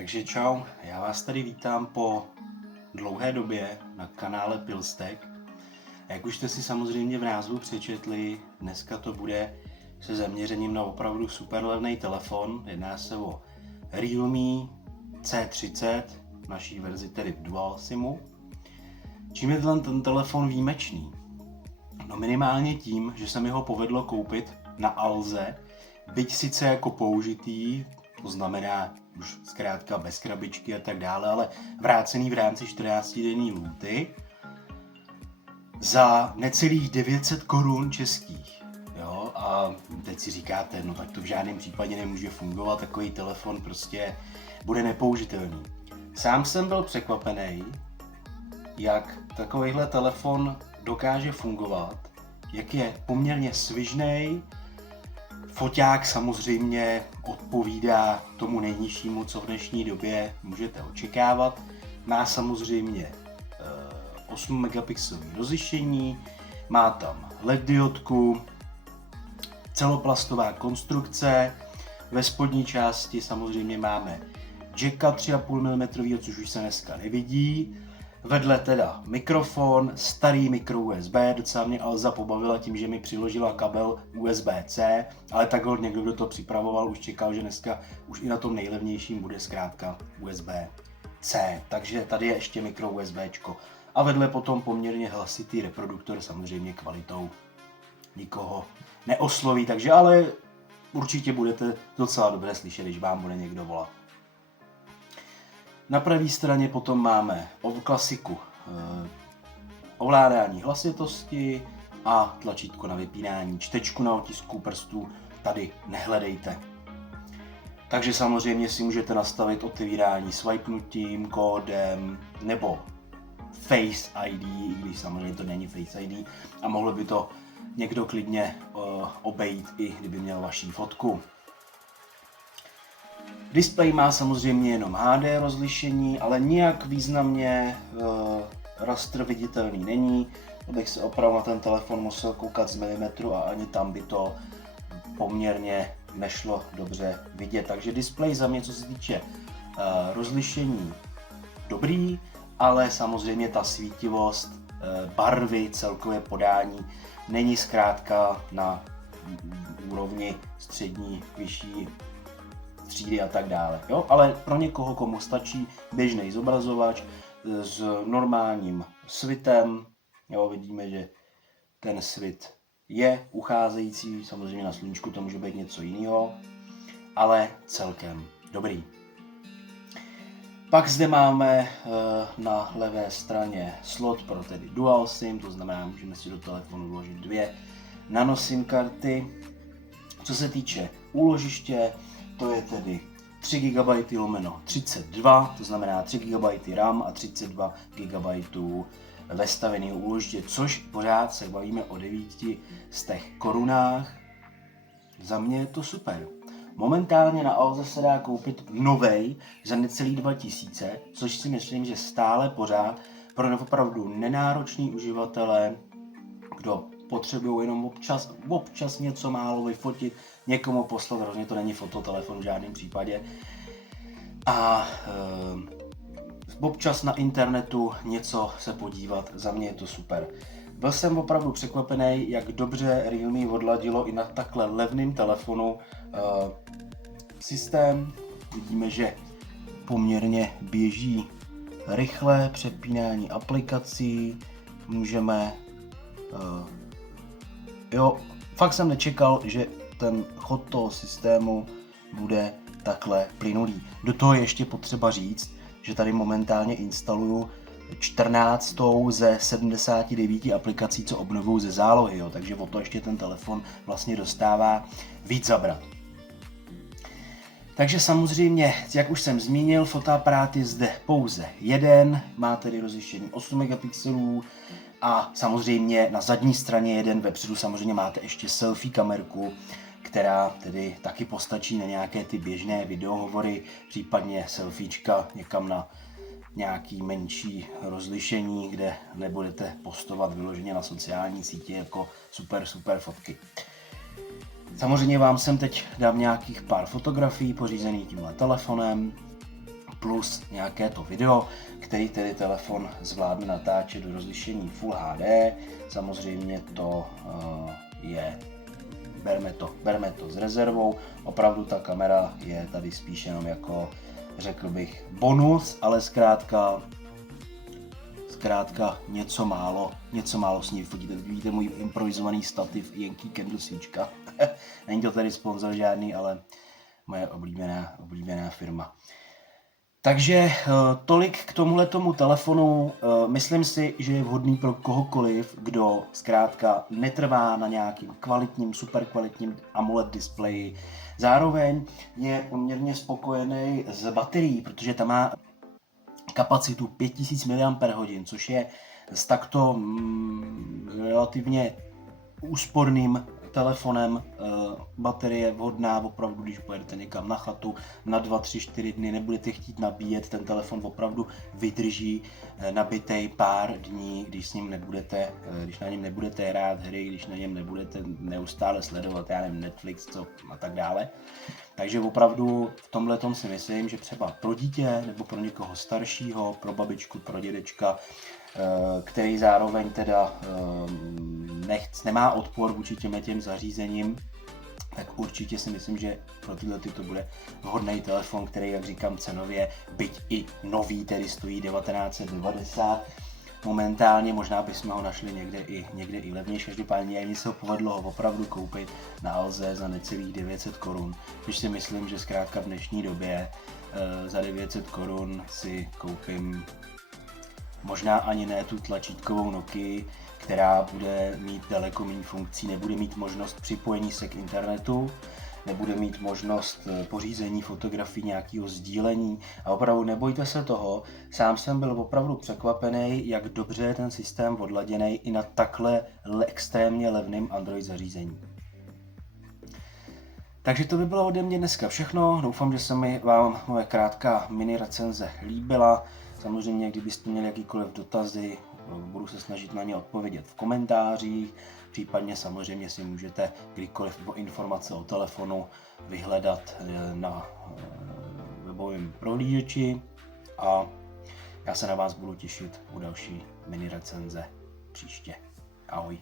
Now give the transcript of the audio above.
Takže čau, já vás tady vítám po dlouhé době na kanále Pilstek. Jak už jste si samozřejmě v názvu přečetli, dneska to bude se zaměřením na opravdu super levný telefon. Jedná se o Realme C30, naší verzi tedy Dual SIMu. Čím je ten telefon výjimečný? No minimálně tím, že se mi ho povedlo koupit na Alze, byť sice jako použitý, to znamená už zkrátka bez krabičky a tak dále, ale vrácený v rámci 14denní lhůty za necelých 900 korun českých. Jo? A teď si říkáte, no tak to v žádném případě nemůže fungovat, takový telefon prostě bude nepoužitelný. Sám jsem byl překvapený, jak takovýhle telefon dokáže fungovat, jak je poměrně svižnej, foťák samozřejmě odpovídá tomu nejnižšímu, co v dnešní době můžete očekávat. Má samozřejmě 8 megapixelový rozlišení, má tam LED diodku, celoplastová konstrukce, ve spodní části samozřejmě máme jacka 3,5 mm, což už se dneska nevidí. Vedle teda mikrofon, starý micro USB, docela mě Alza pobavila tím, že mi přiložila kabel USB-C, ale tak ho někdo, kdo to připravoval, už čekal, že dneska už i na tom nejlevnějším bude zkrátka USB-C. Takže tady je ještě micro USBčko. A vedle potom poměrně hlasitý reproduktor, samozřejmě kvalitou nikoho neosloví, takže ale určitě budete docela dobře slyšet, když vám bude někdo volat. Na pravé straně potom máme klasiku ovládání hlasitosti a tlačítko na vypínání. Čtečku na otisku prstů tady nehledejte. Takže samozřejmě si můžete nastavit otevírání swipenutím, kódem nebo Face ID, i když samozřejmě to není Face ID a mohlo by to někdo klidně obejít, i kdyby měl vaši fotku. Displej má samozřejmě jenom HD rozlišení, ale nijak významně rastr viditelný není. To bych se opravdu na ten telefon musel koukat z milimetru a ani tam by to poměrně nešlo dobře vidět. Takže displej za mě, co se týče rozlišení, dobrý, ale samozřejmě ta svítivost, barvy, celkové podání není zkrátka na úrovni střední, vyšší třídy a tak dále, jo? Ale pro někoho, komu stačí běžný zobrazovač s normálním svitem, jo? Vidíme, že ten svit je ucházející, samozřejmě na sluníčku to může být něco jiného, ale celkem dobrý. Pak zde máme na levé straně slot pro tedy Dual SIM, to znamená, můžeme si do telefonu vložit 2 nano SIM karty. Co se týče úložiště, to je tedy 3 GB lomeno 32, to znamená 3 GB RAM a 32 GB vestaveného úložiště, což pořád se bavíme o 900 korunách. Za mě je to super. Momentálně na Alze se dá koupit novej za necelý 2000, což si myslím, že stále pořád pro opravdu nenáročný uživatele, kdo potřebují jenom občas něco málo vyfotit, někomu poslat, hrozně to není fototelefon v žádném případě. A občas na internetu něco se podívat, za mě je to super. Byl jsem opravdu překvapený, jak dobře Realme odladilo i na takhle levném telefonu systém. Vidíme, že poměrně běží rychle přepínání aplikací, můžeme fakt jsem nečekal, že ten chod toho systému bude takhle plynulý. Do toho je ještě potřeba říct, že tady momentálně instaluju 14. ze 79 aplikací, co obnovují ze zálohy, jo, takže o to ještě ten telefon vlastně dostává víc zabrat. Takže samozřejmě, jak už jsem zmínil, fotoaparát je zde pouze jeden, má tedy rozlišení 8 megapixelů a samozřejmě na zadní straně jeden, vepředu samozřejmě máte ještě selfie kamerku, která tedy taky postačí na nějaké ty běžné videohovory, případně selfiečka někam na nějaký menší rozlišení, kde nebudete postovat vyloženě na sociální sítě jako super fotky. Samozřejmě vám sem teď dám nějakých pár fotografií pořízených tímhle telefonem. plus nějaké to video, který tedy telefon zvládne natáčet do rozlišení Full HD. Samozřejmě to je, berme to s rezervou, opravdu ta kamera je tady spíš jenom jako, řekl bych, bonus, ale zkrátka něco málo s ní fotíte. Vidíte můj improvizovaný stativ Yankee Candle svíčka. Není to tady sponzor žádný, ale moje oblíbená firma. Takže tolik k tomuhletomu telefonu. Myslím si, že je vhodný pro kohokoliv, kdo zkrátka netrvá na nějakým kvalitním, super kvalitním AMOLED displeji. Zároveň je poměrně spokojený s baterií, protože ta má kapacitu 5000 mAh, což je s takto relativně úsporným telefonem baterie vhodná opravdu, když pojedete někam na chatu na 2, 3, 4 dny, nebudete chtít nabíjet, ten telefon opravdu vydrží nabitej pár dní, když na něm nebudete hrát hry, když na něm nebudete neustále sledovat, já nevím, Netflix a tak dále. Takže opravdu v tomhletom si myslím, že třeba pro dítě nebo pro někoho staršího, pro babičku, pro dědečka, který zároveň teda nemá odpor vůči těm zařízením, tak určitě si myslím, že pro tyhle to bude vhodný telefon, který, jak říkám, cenově, byť i nový, tedy stojí 1990. Momentálně možná bychom ho našli někde i levnější, každopádně mně se ho povedlo ho opravdu koupit na Alze za necelých 900 korun, což si myslím, že zkrátka v dnešní době za 900 korun si koupím možná ani ne tu tlačítkovou Nokii, která bude mít daleko méně funkcí, nebude mít možnost připojení se k internetu, nebude mít možnost pořízení fotografií, nějakého sdílení a opravdu nebojte se toho, sám jsem byl opravdu překvapený, jak dobře je ten systém odladěný i na takhle extrémně levným Android zařízení. Takže to by bylo ode mě dneska všechno, doufám, že se vám moje krátká mini recenze líbila. Samozřejmě, kdybyste měli jakýkoliv dotazy, budu se snažit na ně odpovědět v komentářích, případně samozřejmě si můžete kdykoliv informace o telefonu vyhledat na webovém prohlížeči a já se na vás budu těšit u další mini recenze příště. Ahoj.